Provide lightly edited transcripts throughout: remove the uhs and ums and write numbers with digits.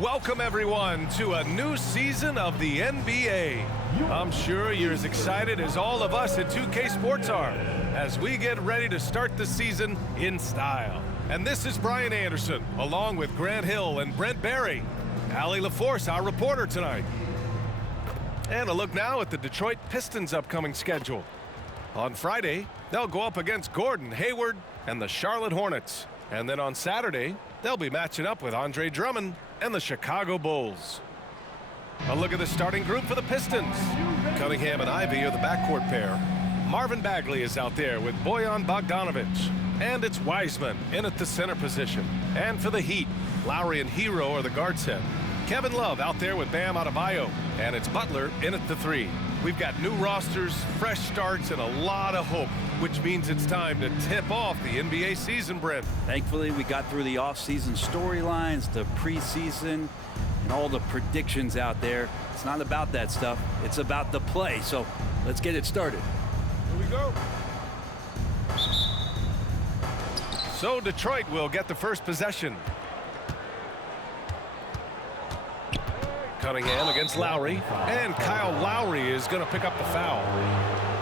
Welcome, everyone, to a new season of the NBA. I'm sure you're as excited as all of us at 2K Sports are as we get ready to start the season in style. And this is Brian Anderson, along with Grant Hill and Brent Barry. Allie LaForce, our reporter tonight. And a look now at the Detroit Pistons' upcoming schedule. On Friday, they'll go up against Gordon Hayward and the Charlotte Hornets. And then on Saturday, they'll be matching up with Andre Drummond and the Chicago Bulls. A look at the starting group for the Pistons. Cunningham and Ivy are the backcourt pair. Marvin Bagley is out there with Bojan Bogdanovic. And it's Wiseman in at the center position. And for the Heat, Lowry and Hero are the guard set. Kevin Love out there with Bam Adebayo. And it's Butler in at the 3. We've got new rosters, fresh starts, and a lot of hope, which means it's time to tip off the NBA season, Brent. Thankfully, we got through the off-season storylines, the preseason, and all the predictions out there. It's not about that stuff. It's about the play. So let's get it started. Here we go. So Detroit will get the first possession. Cunningham against Lowry, and Kyle Lowry is going to pick up the foul.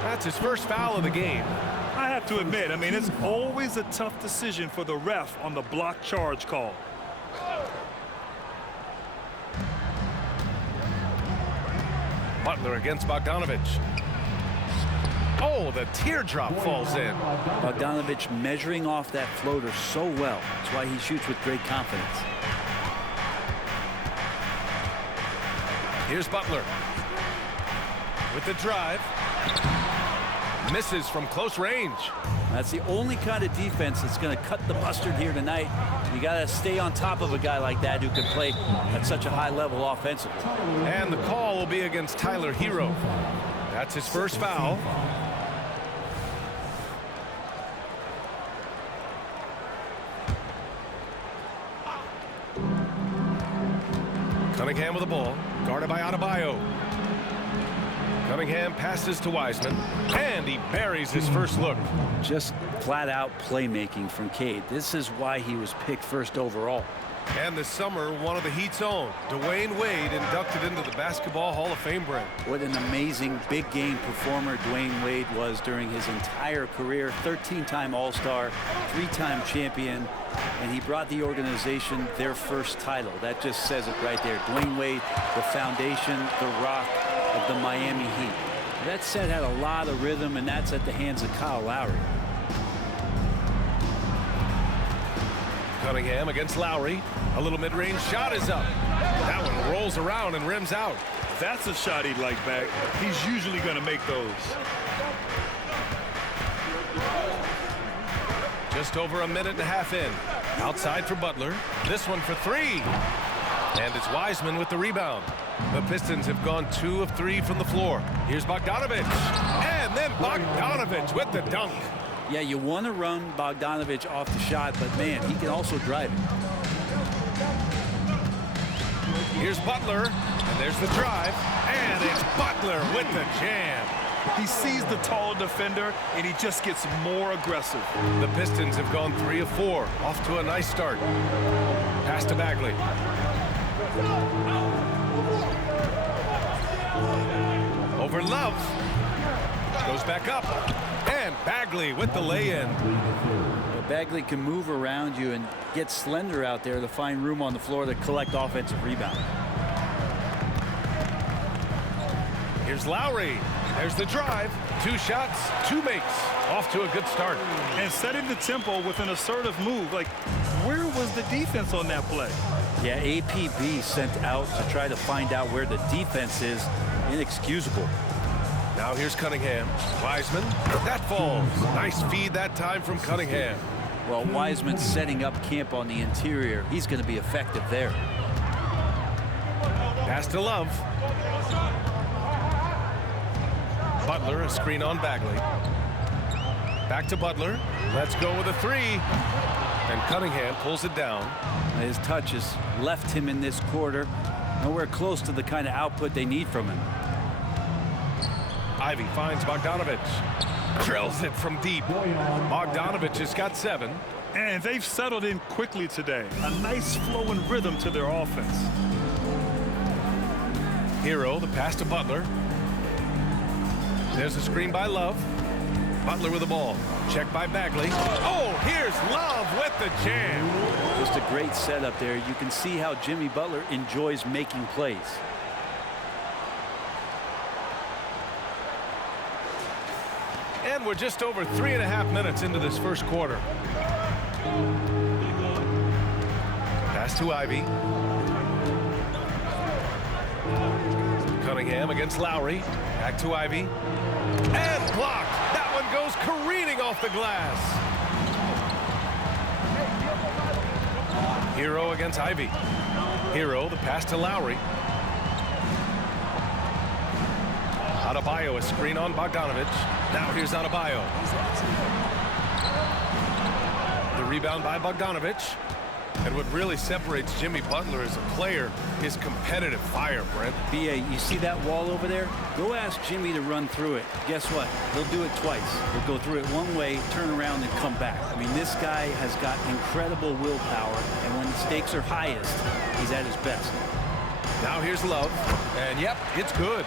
That's his first foul of the game. I have to admit, it's always a tough decision for the ref on the block charge call. Butler against Bogdanovic. Oh, the teardrop falls in. Bogdanovic measuring off that floater so well. That's why he shoots with great confidence. Here's Butler with the drive. Misses from close range. That's the only kind of defense that's going to cut the mustard here tonight. You got to stay on top of a guy like that who can play at such a high level offensively. And the call will be against Tyler Hero. That's his first foul. Cunningham with the ball, guarded by Adebayo. Cunningham passes to Wiseman, and he buries his first look. Just flat-out playmaking from Cade. This is why he was picked first overall. And this summer, one of the Heat's own, Dwayne Wade, inducted into the Basketball Hall of Fame, Brent. What an amazing big-game performer Dwayne Wade was during his entire career. 13-time All-Star, 3-time champion, and he brought the organization their first title. That just says it right there. Dwayne Wade, the foundation, the rock of the Miami Heat. That set had a lot of rhythm, and that's at the hands of Kyle Lowry. Cunningham against Lowry. A little mid-range shot is up. That one rolls around and rims out. That's a shot he'd like back. He's usually going to make those. Just over a minute and a half in. Outside for Butler. This one for 3. And it's Wiseman with the rebound. The Pistons have gone 2 of 3 from the floor. Here's Bogdanovic. And then Bogdanovic with the dunk. Yeah, you want to run Bogdanovic off the shot, but man, he can also drive it. Here's Butler, and there's the drive, and it's Butler with the jam. He sees the tall defender, and he just gets more aggressive. The Pistons have gone 3 of 4, off to a nice start. Pass to Bagley. Over Love. Goes back up. And Bagley with the lay-in. Bagley can move around you and get slender out there to find room on the floor to collect offensive rebound. Here's Lowry. There's the drive. 2 shots, 2 makes. Off to a good start. And setting the tempo with an assertive move. Like, where was the defense on that play? Yeah, APB sent out to try to find out where the defense is. Inexcusable. Now here's Cunningham. Wiseman. That falls. Nice feed that time from Cunningham. Well, Wiseman's setting up camp on the interior. He's going to be effective there. Pass to Love. Butler, a screen on Bagley. Back to Butler. Let's go with a 3. And Cunningham pulls it down. His touch has left him in this quarter. Nowhere close to the kind of output they need from him. Ivy finds Bogdanovic. Drills it from deep. Bogdanovic has got 7. And they've settled in quickly today. A nice flowing rhythm to their offense. Hero, the pass to Butler. There's a screen by Love. Butler with the ball. Check by Bagley. Oh, here's Love with the jam. Just a great setup there. You can see how Jimmy Butler enjoys making plays. And we're just over 3.5 minutes into this first quarter. Pass to Ivy. Cunningham against Lowry. Back to Ivy. And blocked. That one goes careening off the glass. Hero against Ivy. Hero, the pass to Lowry. Adebayo, a screen on Bogdanovich. Now here's Adebayo. The rebound by Bogdanovich. And what really separates Jimmy Butler as a player is competitive fire, Brent. B.A., you see that wall over there? Go ask Jimmy to run through it. Guess what? He'll do it twice. He'll go through it one way, turn around, and come back. I mean, this guy has got incredible willpower, and when the stakes are highest, he's at his best. Now here's Love. And yep, it's good.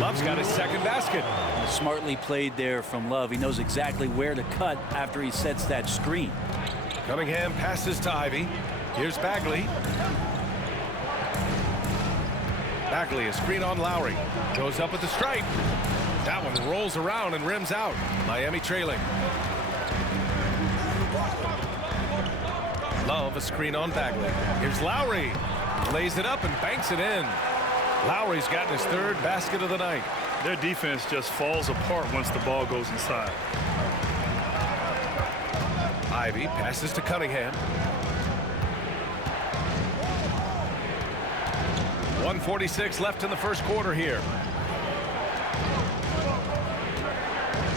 Love's got his second basket. Smartly played there from Love. He knows exactly where to cut after he sets that screen. Cunningham passes to Ivy. Here's Bagley. Bagley, a screen on Lowry. Goes up with the stripe. That one rolls around and rims out. Miami trailing. Love, a screen on Bagley. Here's Lowry. Lays it up and banks it in. Lowry's gotten his third basket of the night. Their defense just falls apart once the ball goes inside. Ivy passes to Cunningham. 1:46 left in the first quarter here.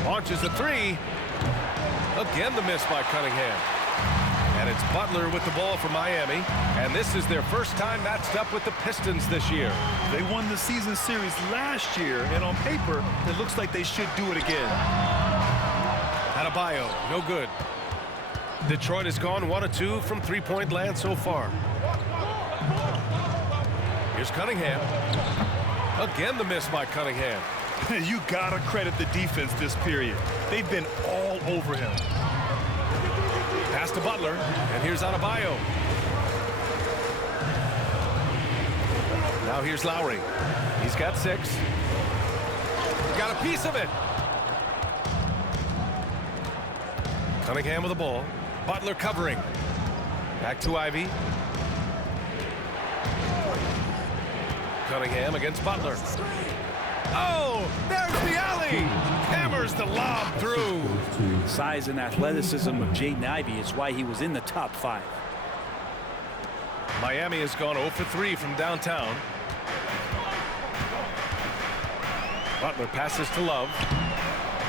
Launches the three. Again, the miss by Cunningham. And it's Butler with the ball for Miami. And this is their first time matched up with the Pistons this year. They won the season series last year, and on paper, it looks like they should do it again. Adebayo, no good. Detroit has gone 1 of 2 from three-point land so far. Here's Cunningham. Again, the miss by Cunningham. You gotta credit the defense this period. They've been all over him. Pass to Butler, and here's Adebayo. Now here's Lowry. He's got 6. Got a piece of it. Cunningham with the ball. Butler covering. Back to Ivy. Cunningham against Butler. Oh, there's the alley. Hammers the lob through. Size and athleticism of Jaden Ivey is why he was in the top 5. Miami has gone 0 for 3 from downtown. Butler passes to Love.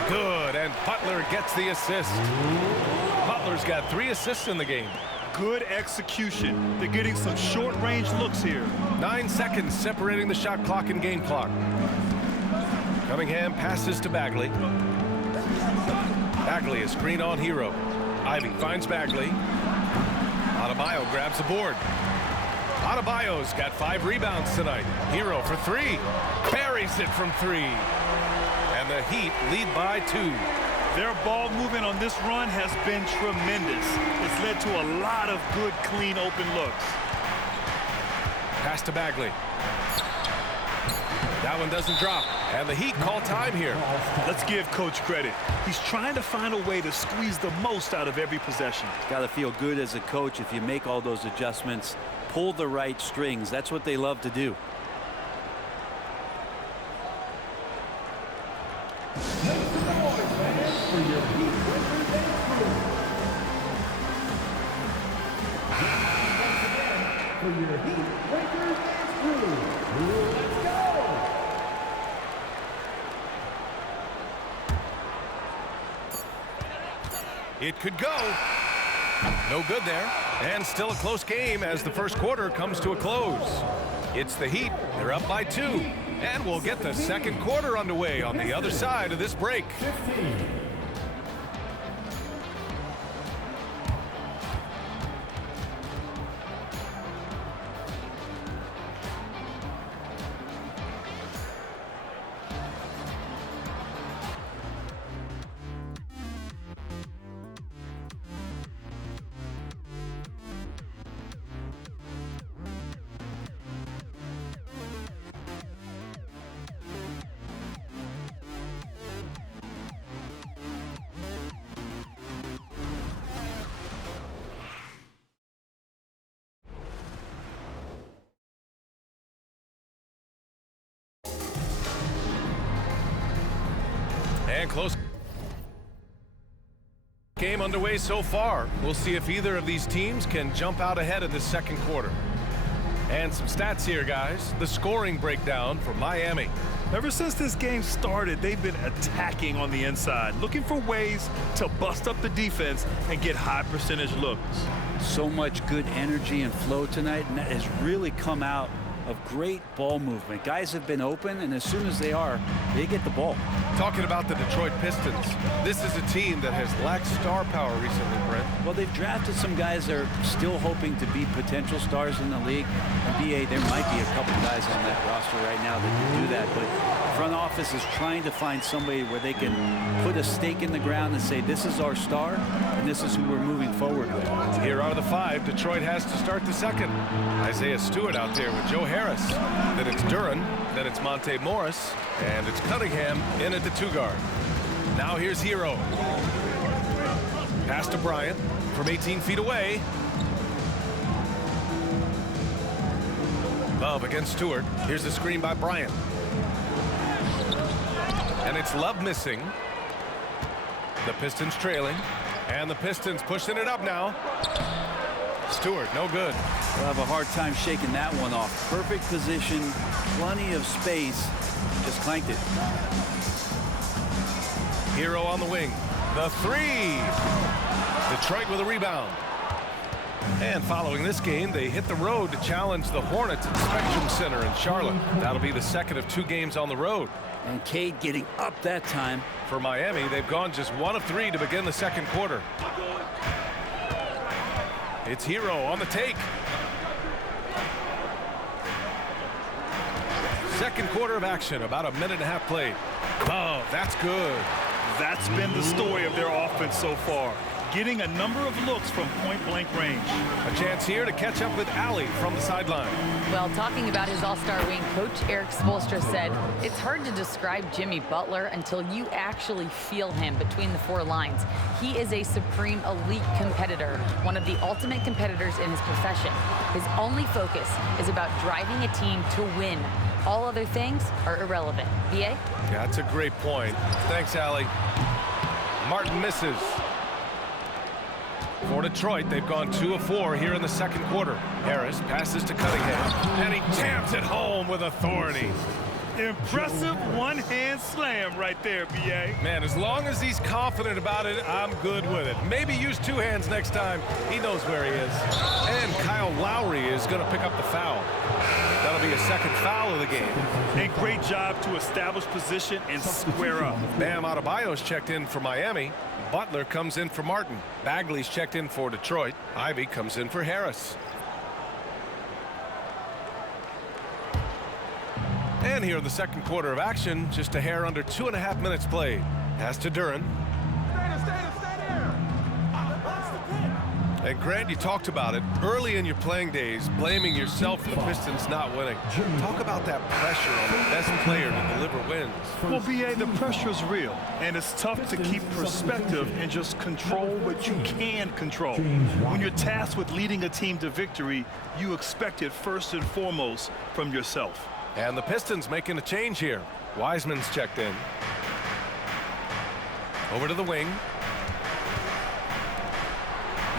Good, and Butler gets the assist. Butler's got 3 assists in the game. Good execution. They're getting some short-range looks here. 9 seconds separating the shot clock and game clock. Cunningham passes to Bagley. Bagley, a screen on Hero. Ivy finds Bagley. Adebayo grabs the board. Adebayo's got 5 rebounds tonight. Hero for 3. Buries it from 3. And the Heat lead by 2. Their ball movement on this run has been tremendous. It's led to a lot of good, clean, open looks. Pass to Bagley. That one doesn't drop. And the Heat call time here. Let's give Coach credit. He's trying to find a way to squeeze the most out of every possession. Got to feel good as a coach if you make all those adjustments. Pull the right strings. That's what they love to do. It could go. No good there. And still a close game as the first quarter comes to a close. It's the Heat. They're up by 2. And we'll get the second quarter underway on the other side of this break. And close game underway so far. We'll see if either of these teams can jump out ahead in this second quarter. And some stats here, guys. The scoring breakdown for Miami. Ever since this game started, they've been attacking on the inside, looking for ways to bust up the defense and get high percentage looks. So much good energy and flow tonight, and that has really come out of great ball movement. Guys have been open, and as soon as they are, they get the ball. Talking about the Detroit Pistons, this is a team that has lacked star power recently, Brent. Well, they've drafted some guys that are still hoping to be potential stars in the league. NBA, there might be a couple guys on that roster right now that can do that, but the front office is trying to find somebody where they can put a stake in the ground and say, this is our star, and this is who we're moving forward with. Here are the five Detroit has to start the second. Isaiah Stewart out there with Joe Harris. Then it's Duren. Then it's Monte Morris. And it's Cunningham in at the 2-guard. Now here's Hero. Pass to Bryant from 18 feet away. Love against Stewart. Here's the screen by Bryant. And it's Love missing. The Pistons trailing. And the Pistons pushing it up now. Stewart, no good. We'll have a hard time shaking that one off. Perfect position, plenty of space. Just clanked it. Hero on the wing. The three. Detroit with a rebound. And following this game, they hit the road to challenge the Hornets at Spectrum Center in Charlotte. That'll be the second of 2 games on the road. And Cade getting up that time. For Miami, they've gone just 1 of 3 to begin the second quarter. It's Hero on the take. Second quarter of action, about a minute and a half played. Oh, that's good. That's been the story of their offense so far, getting a number of looks from point-blank range. A chance here to catch up with Allie from the sideline. Well, talking about his all-star wing, Coach Eric Spoelstra said, it's hard to describe Jimmy Butler until you actually feel him between the 4 lines. He is a supreme elite competitor, one of the ultimate competitors in his profession. His only focus is about driving a team to win. All other things are irrelevant. B.A.? Yeah, that's a great point. Thanks, Allie. Martin misses. For Detroit, they've gone 2 of 4 here in the second quarter. Harris passes to Cunningham, and he jams it home with authority. Impressive one-hand slam right there, B.A. Man, as long as he's confident about it, I'm good with it. Maybe use 2 hands next time. He knows where he is. And Kyle Lowry is going to pick up the foul. That'll be a second foul of the game. And great job to establish position and square up. Bam Adebayo's checked in for Miami. Butler comes in for Martin. Bagley's checked in for Detroit. Ivy comes in for Harris. And here in the second quarter of action, just a hair under 2.5 minutes played. Pass to Duren. And Grant, you talked about it early in your playing days, blaming yourself for the Pistons not winning. Talk about that pressure on the best player to deliver wins. Well, B.A., the pressure is real, and it's tough to keep perspective and just control what you can control. When you're tasked with leading a team to victory, you expect it first and foremost from yourself. And the Pistons making a change here. Wiseman's checked in. Over to the wing.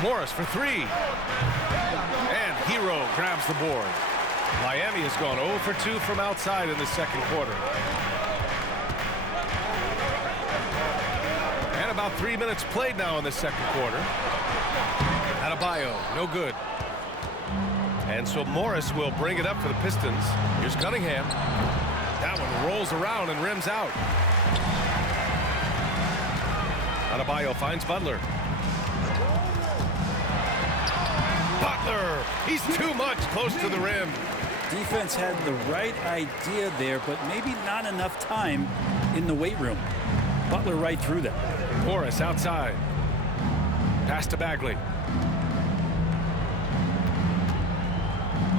Morris for 3. And Hero grabs the board. Miami has gone 0 for 2 from outside in the second quarter. And about 3 minutes played now in the second quarter. Adebayo, no good. And so Morris will bring it up for the Pistons. Here's Cunningham. That one rolls around and rims out. Adebayo finds Butler. Butler! He's too much close to the rim. Defense had the right idea there, but maybe not enough time in the weight room. Butler right through them. Morris outside. Pass to Bagley.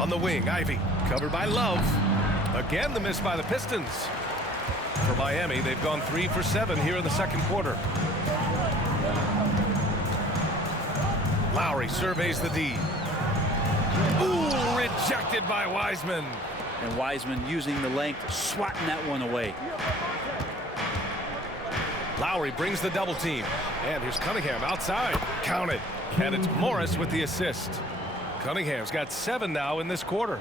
On the wing, Ivy, covered by Love. Again, the miss by the Pistons. For Miami, they've gone 3 for 7 here in the second quarter. Lowry surveys the D. Ooh, rejected by Wiseman. And Wiseman using the length, swatting that one away. Lowry brings the double team. And here's Cunningham outside. Count it. And it's Morris with the assist. Cunningham's got 7 now in this quarter.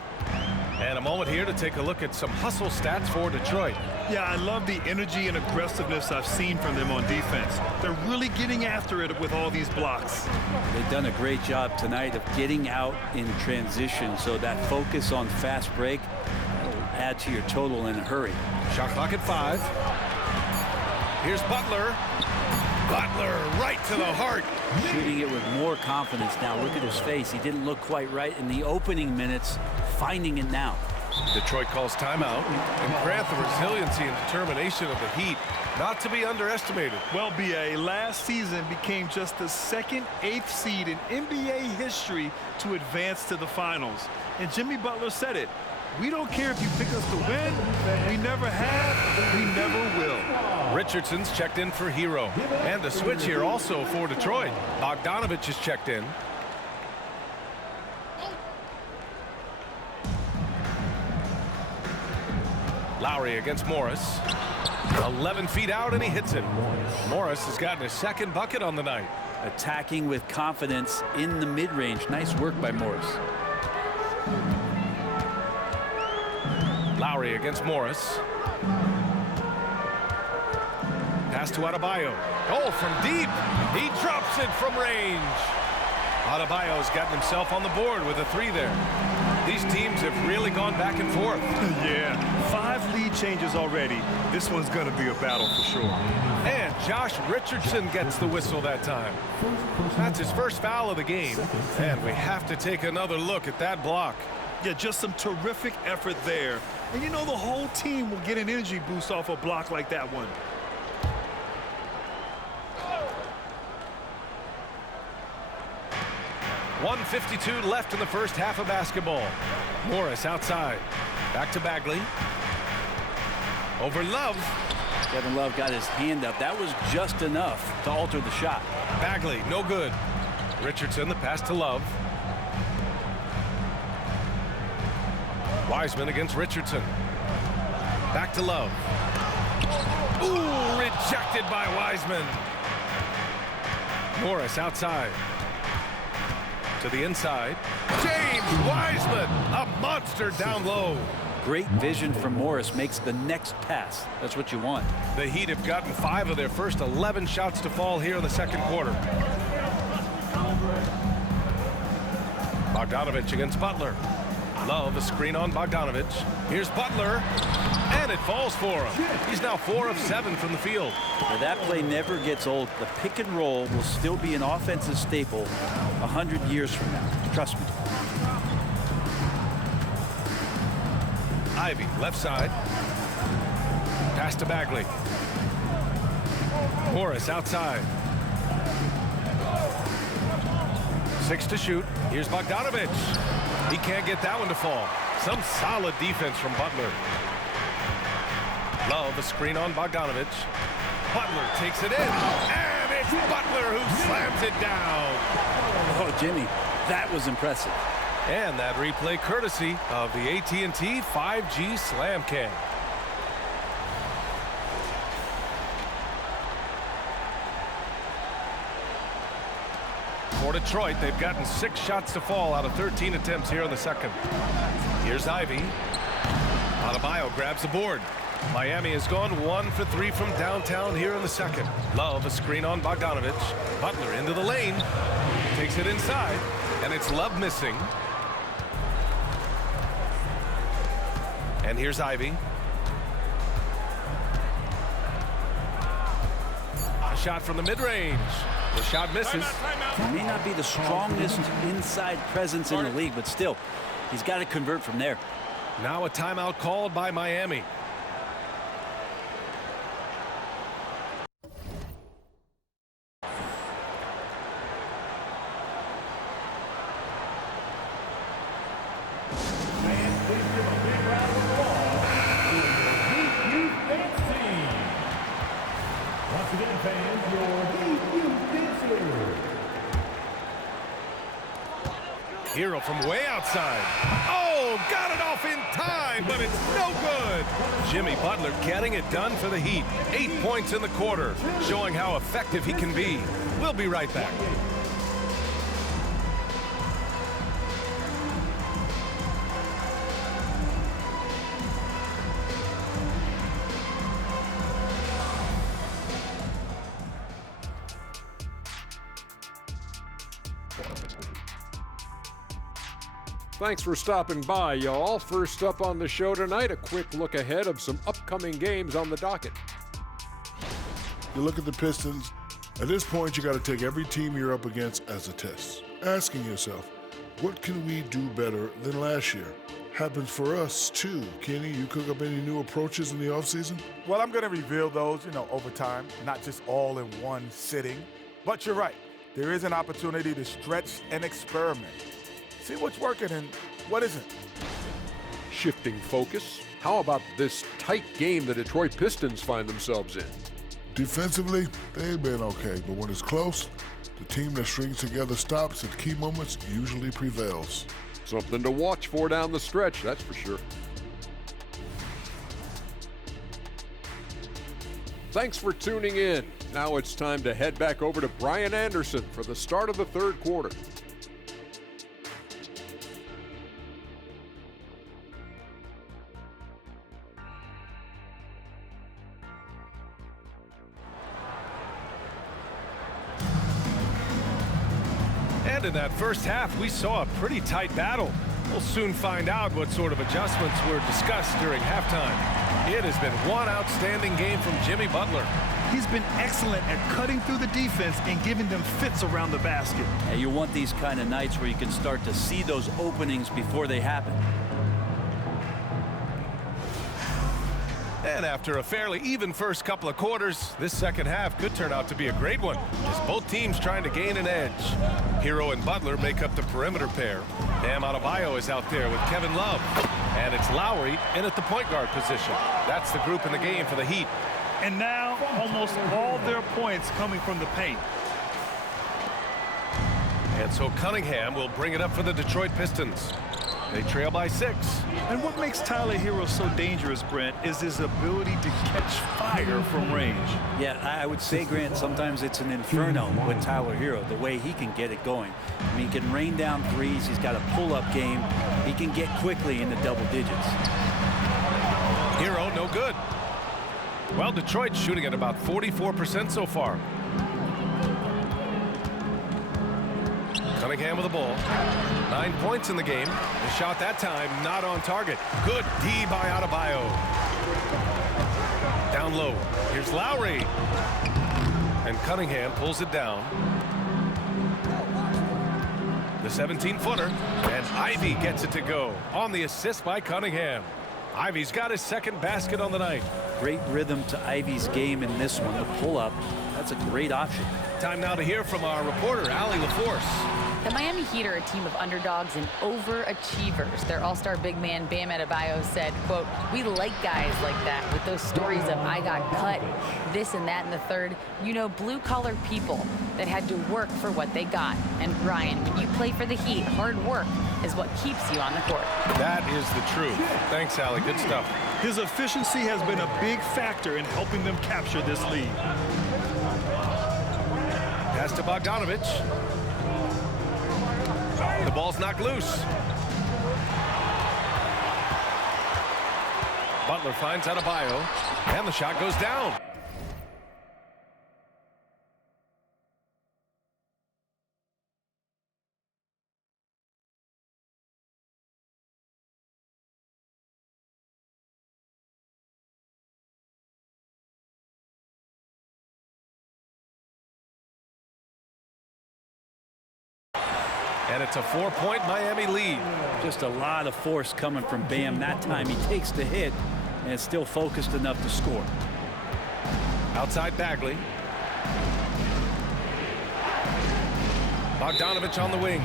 And a moment here to take a look at some hustle stats for Detroit. Yeah, I love the energy and aggressiveness I've seen from them on defense. They're really getting after it with all these blocks. They've done a great job tonight of getting out in transition, so that focus on fast break will add to your total in a hurry. Shot clock at 5. Here's Butler. Butler right to the heart. Shooting it with more confidence now. Look at his face. He didn't look quite right in the opening minutes. Finding it now. Detroit calls timeout. And grant the resiliency and determination of the Heat not to be underestimated. Well, BA, last season became just the second 8th seed in NBA history to advance to the finals. And Jimmy Butler said it. We don't care if you pick us to win. We never have. We never will. Richardson's checked in for Hero. And a switch here also for Detroit. Bogdanovich is checked in. Lowry against Morris. 11 feet out and he hits it. Morris has gotten his 2nd bucket on the night. Attacking with confidence in the mid-range. Nice work by Morris. Lowry against Morris. Pass to Adebayo. Oh, from deep. He drops it from range. Adebayo's gotten himself on the board with a 3 there. These teams have really gone back and forth. Yeah, 5 lead changes already. This one's going to be a battle for sure. And Josh Richardson gets the whistle that time. That's his first foul of the game. And we have to take another look at that block. Yeah, just some terrific effort there. And you know the whole team will get an energy boost off a block like that one. .152 left in the first half of basketball. Morris outside. Back to Bagley. Over Love. Kevin Love got his hand up. That was just enough to alter the shot. Bagley, no good. Richardson, the pass to Love. Wiseman against Richardson. Back to Love. Ooh, rejected by Wiseman. Morris outside. To the inside. James Wiseman, a monster down low. Great vision from Morris makes the next pass. That's what you want. The Heat have gotten 5 of their first 11 shots to fall here in the second quarter. Bogdanovich against Butler. Love, a screen on Bogdanovich. Here's Butler, and it falls for him. He's now 4 of 7 from the field. Now that play never gets old. The pick and roll will still be an offensive staple 100 years from now. Trust me. Ivy, left side. Pass to Bagley. Morris outside. 6 to shoot. Here's Bogdanovich. He can't get that one to fall. Some solid defense from Butler. Love, a screen on Bogdanovich. Butler takes it in. And it's Butler who slams it down. Oh, Jimmy, that was impressive. And that replay courtesy of the AT&T 5G Slam Cam. For Detroit, they've gotten 6 shots to fall out of 13 attempts here in the second. Here's Ivy. Adebayo grabs the board. Miami has gone 1 for 3 from downtown here in the second. Love, a screen on Bogdanovich. Butler into the lane. Takes it inside. And it's Love missing. And here's Ivy. A shot from the mid-range. The shot misses. He may not be the strongest inside presence in the league, but still, he's got to convert from there. Now a timeout called by Miami. Hero from way outside. Oh, got it off in time, but but it's no good. Jimmy Butler getting it done for the Heat. 8 points in the quarter, showing how effective he can be. We'll be right back. Thanks for stopping by, y'all. First up on the show tonight, a quick look ahead of some upcoming games on the docket. You look at the Pistons. At this point, you got to take every team you're up against as a test, asking yourself, what can we do better than last year? Happens for us, too. Kenny, you cook up any new approaches in the offseason? Well, I'm going to reveal those, over time, not just all in one sitting. But you're right. There is an opportunity to stretch and experiment. See what's working and what isn't. Shifting focus, how about this tight game the Detroit Pistons find themselves in? Defensively, they've been okay, but when it's close, the team that strings together stops at key moments usually prevails. Something to watch for down the stretch, that's for sure. Thanks for tuning in. Now it's time to head back over to Brian Anderson for the start of the third quarter. And in that first half, we saw a pretty tight battle. We'll soon find out what sort of adjustments were discussed during halftime. It has been one outstanding game from Jimmy Butler. He's been excellent at cutting through the defense and giving them fits around the basket. And you want these kind of nights where you can start to see those openings before they happen. And after a fairly even first couple of quarters, this second half could turn out to be a great one, as both teams trying to gain an edge. Hero and Butler make up the perimeter pair. Bam Adebayo is out there with Kevin Love. And it's Lowry in at the point guard position. That's the group in the game for the Heat. And now almost all their points coming from the paint. And so Cunningham will bring it up for the Detroit Pistons. They trail by 6. And what makes Tyler Hero so dangerous, Brent, is his ability to catch fire from range. Yeah, I would say, Grant, sometimes it's an inferno with Tyler Hero, the way he can get it going. I mean, he can rain down threes. He's got a pull-up game. He can get quickly into double digits. Hero, no good. Well, Detroit's shooting at about 44% so far. Cunningham with the ball. 9 points in the game. The shot that time not on target. Good D by Adebayo. Down low. Here's Lowry. And Cunningham pulls it down. The 17-footer. And Ivy gets it to go on the assist by Cunningham. Ivy's got his second basket on the night. Great rhythm to Ivy's game in this one. The pull-up, that's a great option. Time now to hear from our reporter, Allie LaForce. The Miami Heat are a team of underdogs and overachievers. Their all-star big man, Bam Adebayo, said, quote, "We like guys like that with those stories of I got cut, this and that in the third. Blue-collar people that had to work for what they got. And Brian, when you play for the Heat, hard work is what keeps you on the court." That is the truth. Thanks, Allie. Good stuff. His efficiency has been a big factor in helping them capture this lead. Pass to Bogdanovich. The ball's knocked loose. Butler finds Adebayo, and the shot goes down. And it's a 4-point Miami lead. Just a lot of force coming from Bam. That time he takes the hit and is still focused enough to score. Outside Bagley. Bogdanovich on the wing.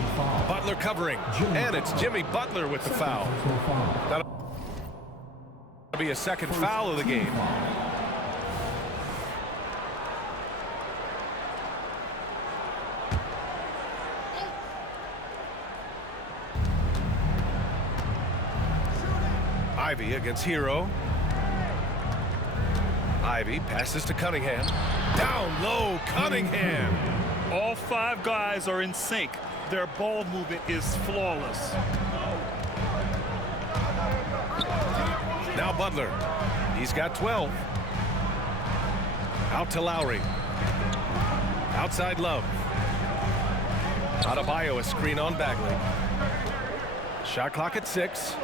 Butler covering. And it's Jimmy Butler with the foul. That'll be a second foul of the game. Ivy against Hero. Ivy passes to Cunningham. Down low, Cunningham. All 5 guys are in sync. Their ball movement is flawless. Now Butler. He's got 12. Out to Lowry. Outside Love. Adebayo, a screen on Bagley. Shot clock at 6.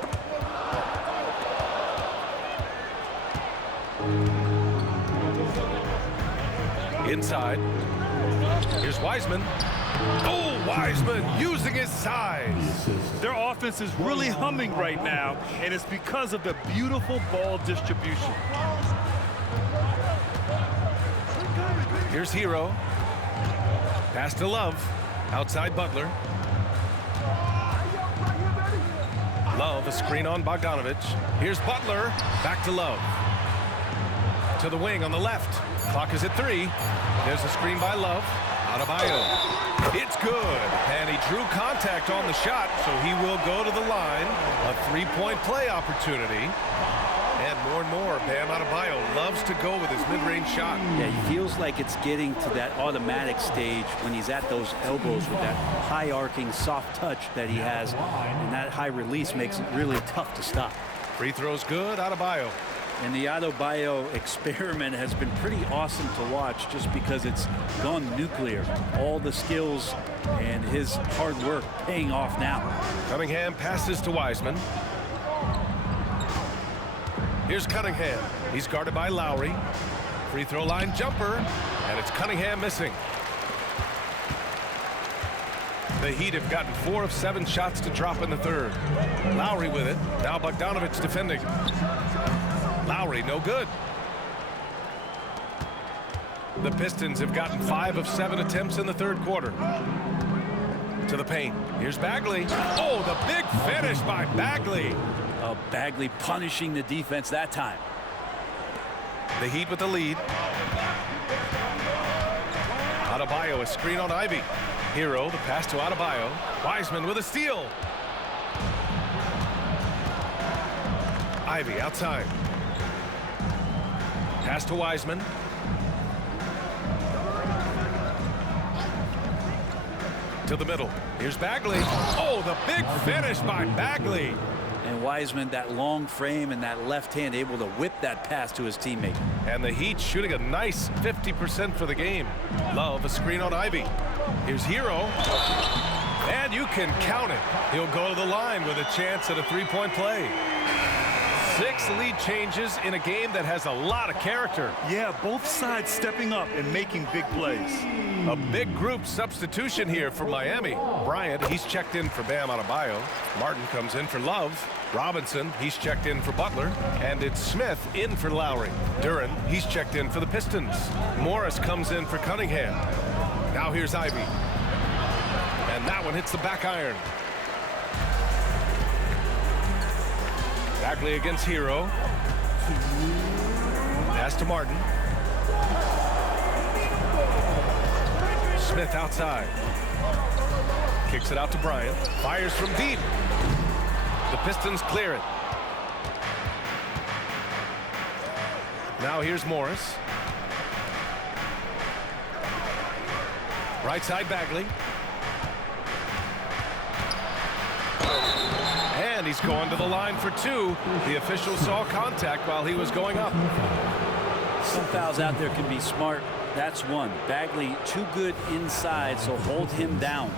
Inside. Here's Wiseman. Oh, Wiseman using his size. Their offense is really humming right now, and it's because of the beautiful ball distribution. Here's Hero. Pass to Love. Outside Butler. Love, a screen on Bogdanovich. Here's Butler. Back to Love. To the wing on the left. Clock is at 3. There's a screen by Love. Adebayo. It's good. And he drew contact on the shot, so he will go to the line. A 3-point play opportunity. And more, Bam Adebayo loves to go with his mid-range shot. Yeah, he feels like it's getting to that automatic stage when he's at those elbows with that high arcing soft touch that he has, and that high release makes it really tough to stop. Free throws good, Adebayo. And the Adebayo experiment has been pretty awesome to watch just because it's gone nuclear. All the skills and his hard work paying off now. Cunningham passes to Wiseman. Here's Cunningham. He's guarded by Lowry. Free throw line jumper, and it's Cunningham missing. The Heat have gotten 4 of 7 shots to drop in the third. Lowry with it. Now Bogdanovich defending. Lowry, no good. The Pistons have gotten 5 of 7 attempts in the third quarter. To the paint. Here's Bagley. Oh, the big finish by Bagley. Bagley punishing the defense that time. The Heat with the lead. Adebayo, a screen on Ivy. Hero, the pass to Adebayo. Wiseman with a steal. Ivy outside. Pass to Wiseman. To the middle. Here's Bagley. Oh, the big finish by Bagley. And Wiseman, that long frame and that left hand able to whip that pass to his teammate. And the Heat shooting a nice 50% for the game. Love, a screen on Ivy. Here's Hero. And you can count it. He'll go to the line with a chance at a 3-point play. 6 lead changes in a game that has a lot of character. Yeah, both sides stepping up and making big plays. A big group substitution here for Miami. Bryant, he's checked in for Bam Adebayo. Martin comes in for Love. Robinson, he's checked in for Butler. And it's Smith in for Lowry. Duren, he's checked in for the Pistons. Morris comes in for Cunningham. Now here's Ivy. And that one hits the back iron. Bagley against Hero. Pass to Martin. Smith outside. Kicks it out to Bryant. Fires from deep. The Pistons clear it. Now here's Morris. Right side Bagley. And he's going to the line for 2. The official saw contact while he was going up. Some fouls out there can be smart. That's one. Bagley too good inside, so hold him down.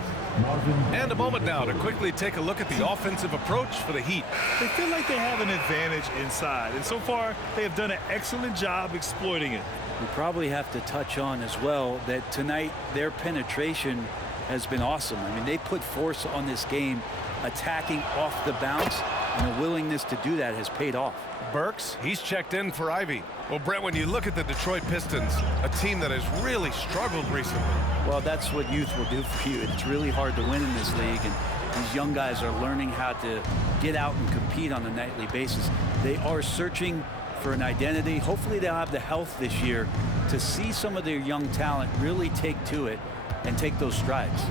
And a moment now to quickly take a look at the offensive approach for the Heat. They feel like they have an advantage inside, and so far they have done an excellent job exploiting it. We probably have to touch on as well that tonight their penetration has been awesome. I mean, they put force on this game, attacking off the bounce, and a willingness to do that has paid off. Burks, he's checked in for Ivy. Well, Brent, when you look at the Detroit Pistons, a team that has really struggled recently. Well, that's what youth will do for you. It's really hard to win in this league, and these young guys are learning how to get out and compete on a nightly basis. They are searching for an identity. Hopefully they'll have the health this year to see some of their young talent really take to it and take those strides.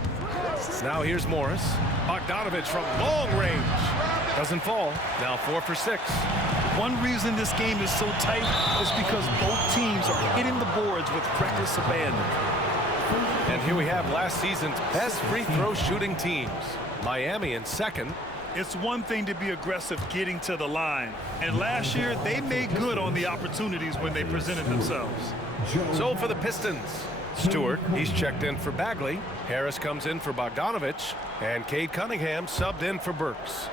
Now here's Morris. Bogdanovich from long range. Doesn't fall. Now 4 for 6. One reason this game is so tight is because both teams are hitting the boards with reckless abandon. And here we have last season's best free throw shooting teams. Miami in second. It's one thing to be aggressive getting to the line, and last year they made good on the opportunities when they presented themselves. So for the Pistons, Stewart, he's checked in for Bagley. Harris comes in for Bogdanovich, and Cade Cunningham subbed in for Burks.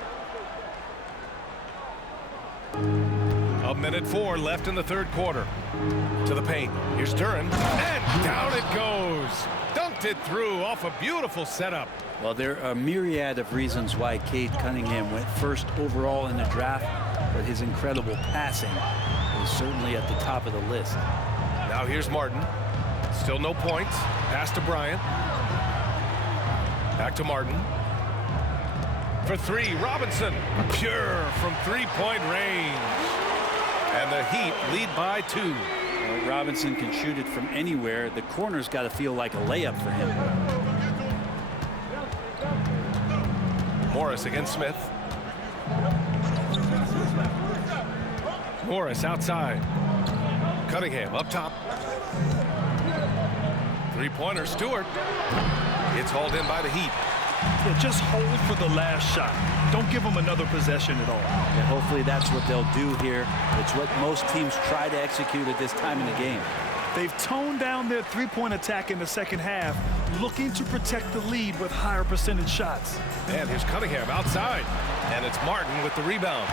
1:04 left in the third quarter. To the paint. Here's Duren, and down it goes. Dunked it through off a beautiful setup. Well, there are a myriad of reasons why Cade Cunningham went first overall in the draft, but his incredible passing is certainly at the top of the list. Now here's Martin. Still no points. Pass to Bryant. Back to Martin. For three, Robinson. Pure from three-point range. And the Heat lead by 2. Well, Robinson can shoot it from anywhere. The corner's got to feel like a layup for him. Morris against Smith. Morris outside. Cunningham up top. Three-pointer, Stewart. It's hauled in by the Heat. Yeah, just hold for the last shot. Don't give them another possession at all. Yeah, hopefully that's what they'll do here. It's what most teams try to execute at this time in the game. They've toned down their three-point attack in the second half, looking to protect the lead with higher percentage shots. And here's Cunningham outside. And it's Martin with the rebound.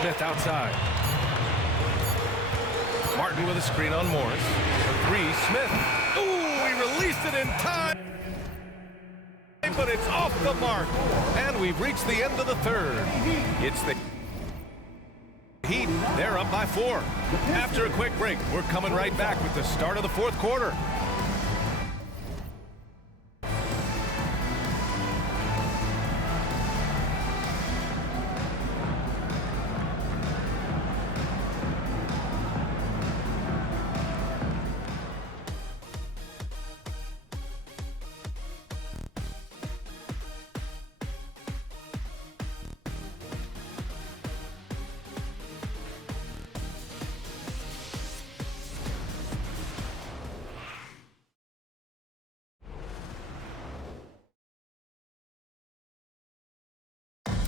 Smith outside. Martin with a screen on Morris. For three, Smith. Ooh, he released it in time. But it's off the mark. And we've reached the end of the third. It's the Heat. They're up by 4. After a quick break, we're coming right back with the start of the fourth quarter.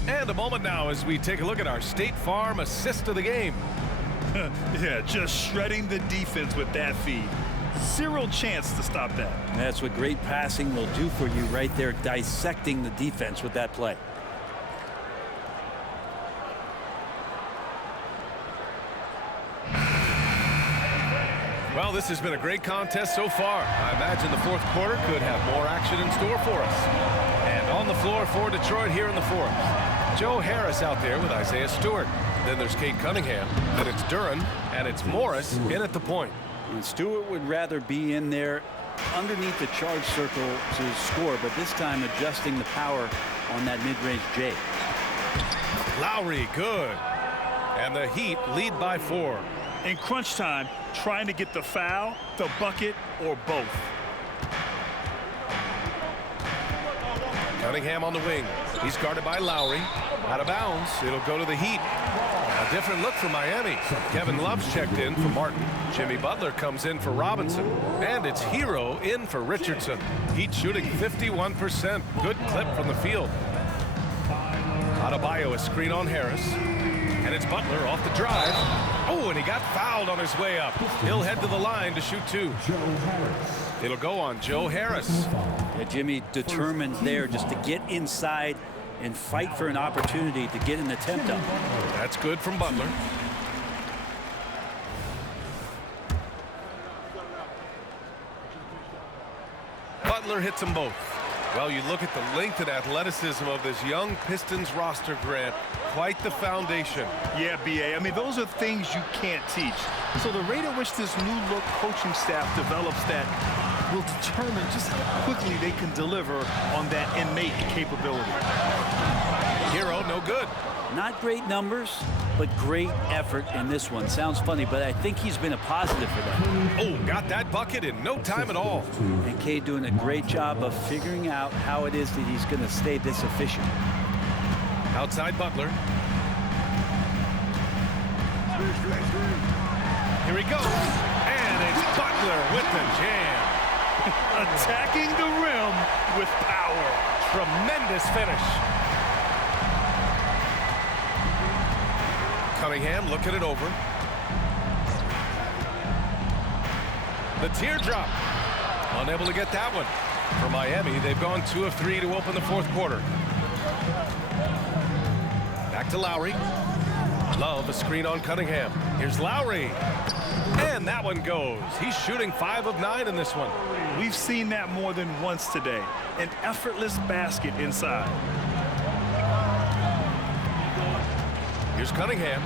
And a moment now as we take a look at our State Farm assist of the game. Yeah, just shredding the defense with that feed. Zero chance to stop that. That's what great passing will do for you right there, dissecting the defense with that play. Well, this has been a great contest so far. I imagine the fourth quarter could have more action in store for us. And on the floor for Detroit here in the fourth, Joe Harris out there with Isaiah Stewart. Then there's Cade Cunningham. Then it's Duren. And it's Morris in at the point. And Stewart would rather be in there underneath the charge circle to score, but this time adjusting the power on that mid-range J. Lowry, good. And the Heat lead by 4. In crunch time, trying to get the foul, the bucket, or both. Cunningham on the wing. He's guarded by Lowry. Out of bounds. It'll go to the Heat. A different look for Miami. Kevin Love's checked in for Martin. Jimmy Butler comes in for Robinson. And it's Hero in for Richardson. Heat shooting 51%. Good clip from the field. Adebayo, a screen on Harris. And it's Butler off the drive. Oh, and he got fouled on his way up. He'll head to the line to shoot 2. It'll go on Joe Harris. Yeah, Jimmy determined there just to get inside and fight for an opportunity to get an attempt up. That's good from Butler. Butler hits them both. Well, you look at the length and athleticism of this young Pistons roster, Grant. Quite the foundation. Yeah, B.A. I mean, those are things you can't teach. So the rate at which this new look coaching staff develops that will determine just how quickly they can deliver on that innate capability. Hero, no good. Not great numbers, but great effort in this one. Sounds funny, but I think he's been a positive for them. Oh, got that bucket in no time at all. And Kay doing a great job of figuring out how it is that he's going to stay this efficient. Outside Butler. Here he goes. And it's Butler with the jam. Attacking the rim with power. Tremendous finish. Cunningham looking it over. The teardrop. Unable to get that one. For Miami, they've gone 2 of 3 to open the fourth quarter. Back to Lowry. Love a screen on Cunningham. Here's Lowry. And that one goes. He's shooting 5 of 9 in this one. We've seen that more than once today. An effortless basket inside. Here's Cunningham.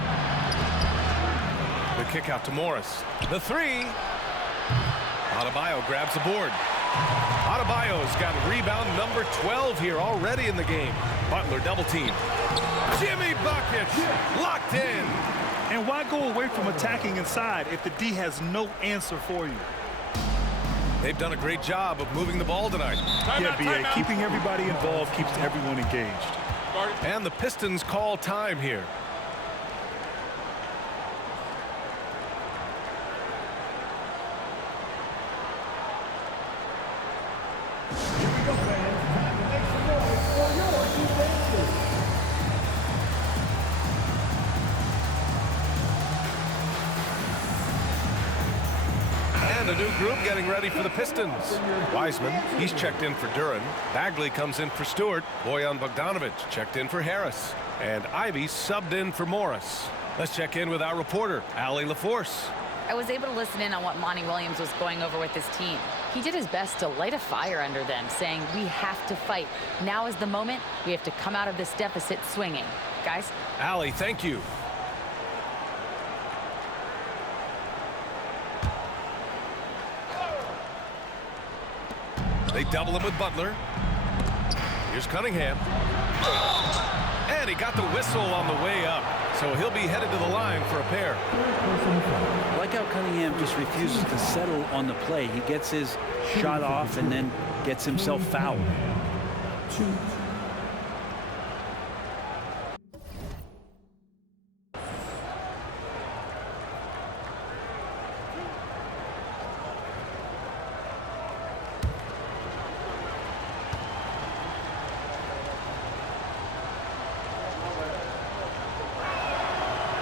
The kick out to Morris. The 3. Adebayo grabs the board. Adebayo's got rebound number 12 here already in the game. Butler double team. Jimmy buckets locked in. And why go away from attacking inside if the D has no answer for you? They've done a great job of moving the ball tonight. Yeah, B.A. Keeping everybody involved keeps everyone engaged. And the Pistons call time here. And a new group getting ready for the Pistons. Wiseman, he's checked in for Duren. Bagley comes in for Stewart. Bojan Bogdanovic checked in for Harris. And Ivy subbed in for Morris. Let's check in with our reporter, Allie LaForce. I was able to listen in on what Monty Williams was going over with his team. He did his best to light a fire under them, saying, we have to fight. Now is the moment. We have to come out of this deficit swinging. Guys? Allie, thank you. They double him with Butler. Here's Cunningham. And he got the whistle on the way up. So he'll be headed to the line for a pair. I like how Cunningham just refuses to settle on the play. He gets his shot off and then gets himself fouled.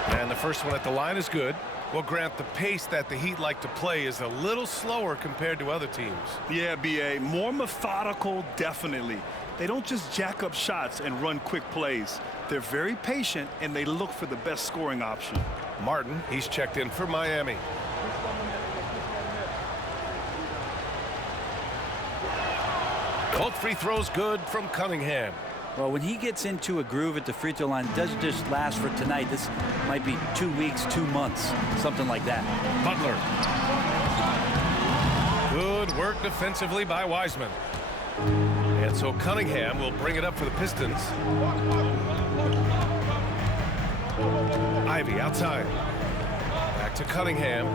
And the first one at the line is good. Well, Grant, the pace that the Heat like to play is a little slower compared to other teams. Yeah, B.A. More methodical, definitely. They don't just jack up shots and run quick plays. They're very patient, and they look for the best scoring option. Martin, he's checked in for Miami. Both free throws good from Cunningham. Well, when he gets into a groove at the free throw line, it doesn't just last for tonight. This might be 2 weeks, 2 months, something like that. Butler. Good work defensively by Wiseman. And so Cunningham will bring it up for the Pistons. Ivy outside. Back to Cunningham.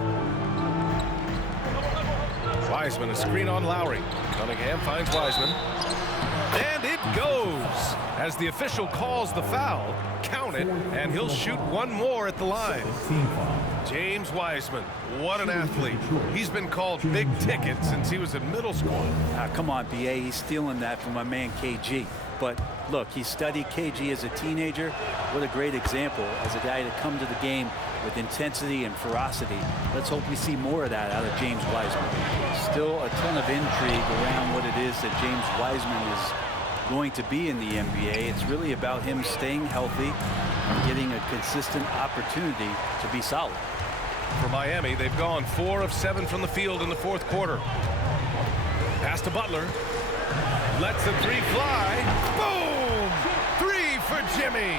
Wiseman, a screen on Lowry. Cunningham finds Wiseman. And it goes as the official calls the foul. Count it, and he'll shoot one more at the line. James Wiseman, what an athlete. He's been called big ticket since he was in middle school. Come on, B.A. He's stealing that from my man KG. But look, he studied KG as a teenager. What a great example as a guy to come to the game with intensity and ferocity. Let's hope we see more of that out of James Wiseman. Still a ton of intrigue around what it is that James Wiseman is going to be in the NBA. It's really about him staying healthy and getting a consistent opportunity to be solid. For Miami, they've gone 4 of 7 from the field in the fourth quarter. Pass to Butler. Lets the 3 fly. Boom! 3 for Jimmy.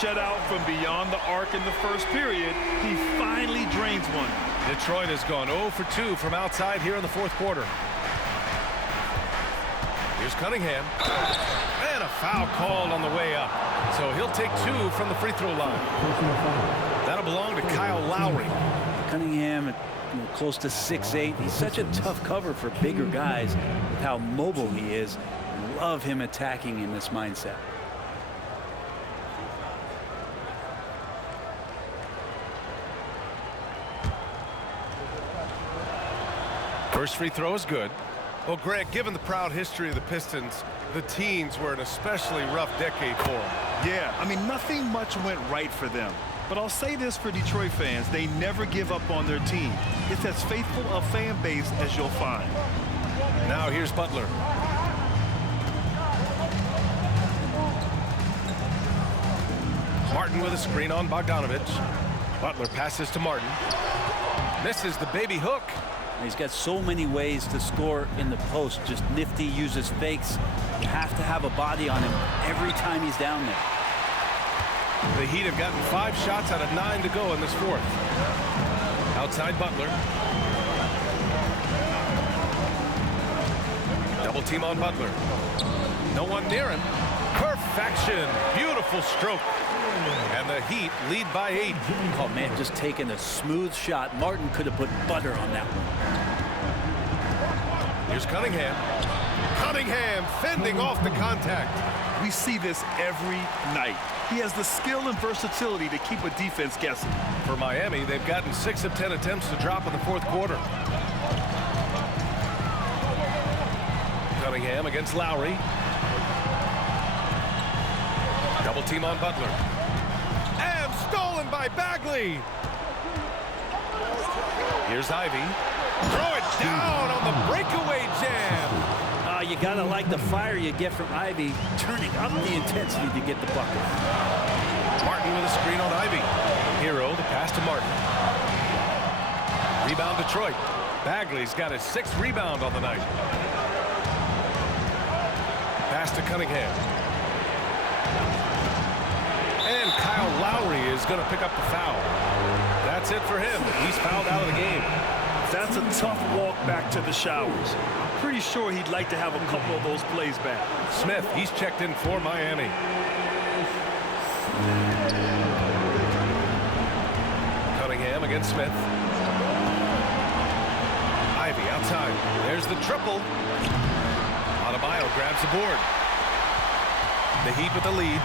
Shut out from beyond the arc in the first period. He finally drains one. Detroit has gone 0 for 2 from outside here in the fourth quarter. Here's Cunningham. And a foul called on the way up. So he'll He'll take 2 from the free throw line. That'll belong to Kyle Lowry. Cunningham, close to 6'8". He's such a tough cover for bigger guys with how mobile he is. I love him attacking in this mindset. First free throw is good. Well, Grant, given the proud history of the Pistons, the teens were an especially rough decade for them. Yeah, I mean, nothing much went right for them. But I'll say this for Detroit fans, they never give up on their team. It's as faithful a fan base as you'll find. Now here's Butler. Martin with a screen on Bogdanovich. Butler passes to Martin. Misses the baby hook. He's got so many ways to score in the post. Just nifty, uses fakes. You have to have a body on him every time he's down there. The Heat have gotten 5 shots out of 9 to go in this fourth. Outside Butler. Double team on Butler. No one near him. Perfection. Beautiful stroke. And the Heat lead by 8. Oh, man, just taking a smooth shot. Martin could have put butter on that one. Here's Cunningham. Cunningham fending off the contact. We see this every night. He has the skill and versatility to keep a defense guessing. For Miami, they've gotten 6 of 10 attempts to drop in the fourth quarter. Cunningham against Lowry. Double team on Butler. And stolen by Bagley. Here's Ivy. Throw it down on the breakaway jam. You gotta like the fire you get from Ivy, turning up the intensity to get the bucket. Martin with a screen on Ivy. Hero, the pass to Martin. Rebound Detroit. Bagley's got his 6th rebound on the night. Pass to Cunningham. And Kyle Lowry is going to pick up the foul. That's it for him. He's fouled out of the game. That's a tough walk back to the showers. I'm pretty sure he'd like to have a couple of those plays back. Smith, he's checked in for Miami. Cunningham against Smith. Ivy outside. There's the triple. Adebayo grabs the board. The Heat with the lead.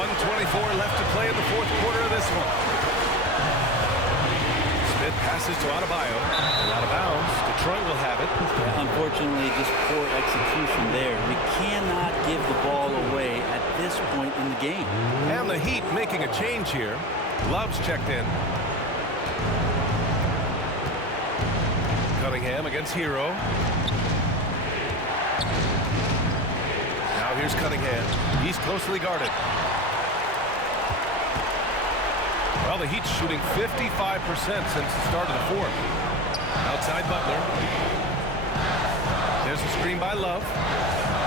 1:24 left to play in the fourth quarter of this one. Smith passes to Adebayo. And out of bounds. Detroit will have it. Yeah, unfortunately, just poor execution there. We cannot give the ball away at this point in the game. And the Heat making a change here. Love's checked in. Cunningham against Hero. Now here's Cunningham. He's closely guarded. Well, the Heat's shooting 55% since the start of the fourth. Outside Butler. There's a screen by Love.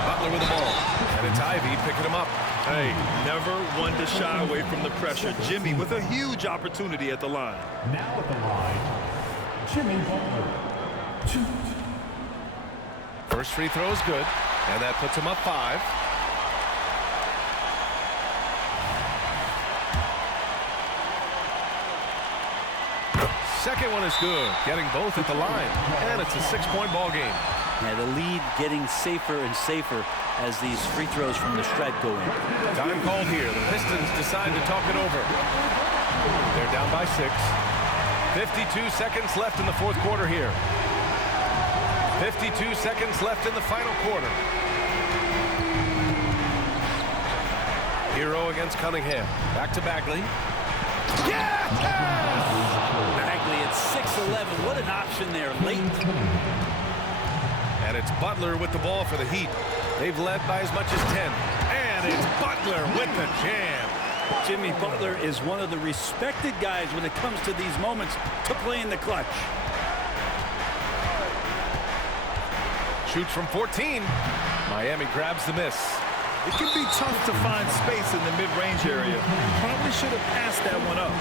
Butler with the ball. And it's Ivy picking him up. Hey, never one to shy away from the pressure. Jimmy with a huge opportunity at the line. Now at the line, Jimmy Butler. First free throw is good. And that puts him up 5. Second one is good, getting both at the line, and it's a 6-point ball game. Yeah, the lead getting safer and safer as these free throws from the stripe go in. Time called here. The Pistons decide to talk it over. They're down by 6. 52 seconds left in the fourth quarter here. 52 seconds left in the final quarter. Hero against Cunningham. Back to Bagley. Yeah! Bagley at 6'11". What an option there late. And it's Butler with the ball for the Heat. They've led by as much as 10. And it's Butler with the jam. Jimmy Butler is one of the respected guys when it comes to these moments to play in the clutch. Shoots from 14. Miami grabs the miss. It can be tough to find space in the mid-range area. Probably should have passed that one up.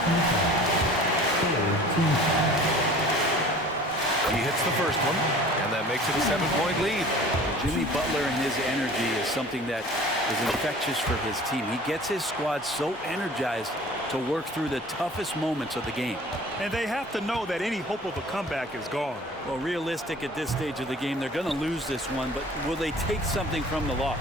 He hits the first one, and that makes it a 7-point lead. Jimmy Butler and his energy is something that is infectious for his team. He gets his squad so energized to work through the toughest moments of the game. And they have to know that any hope of a comeback is gone. Well, realistic at this stage of the game, they're going to lose this one, but will they take something from the loss?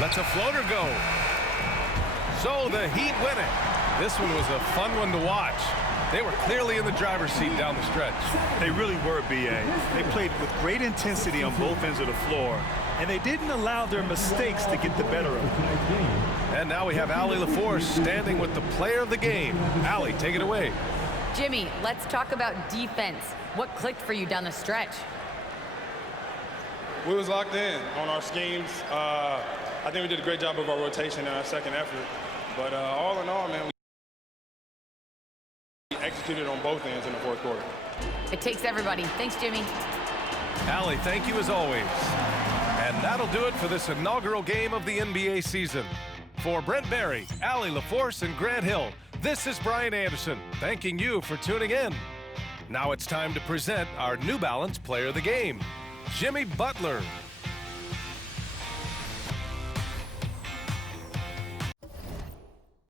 Lets a floater go. So the Heat win it. This one was a fun one to watch. They were clearly in the driver's seat down the stretch. They really were, B.A. They played with great intensity on both ends of the floor, and they didn't allow their mistakes to get the better of them. And now we have Allie LaForce standing with the player of the game. Allie, take it away. Jimmy, let's talk about defense. What clicked for you down the stretch? We was locked in on our schemes. I think we did a great job of our rotation and our second effort. But all in all, man, we executed on both ends in the fourth quarter. It takes everybody. Thanks, Jimmy. Allie, thank you as always. And that'll do it for this inaugural game of the NBA season. For Brent Barry, Allie LaForce, and Grant Hill, this is Brian Anderson, thanking you for tuning in. Now it's time to present our New Balance Player of the Game, Jimmy Butler.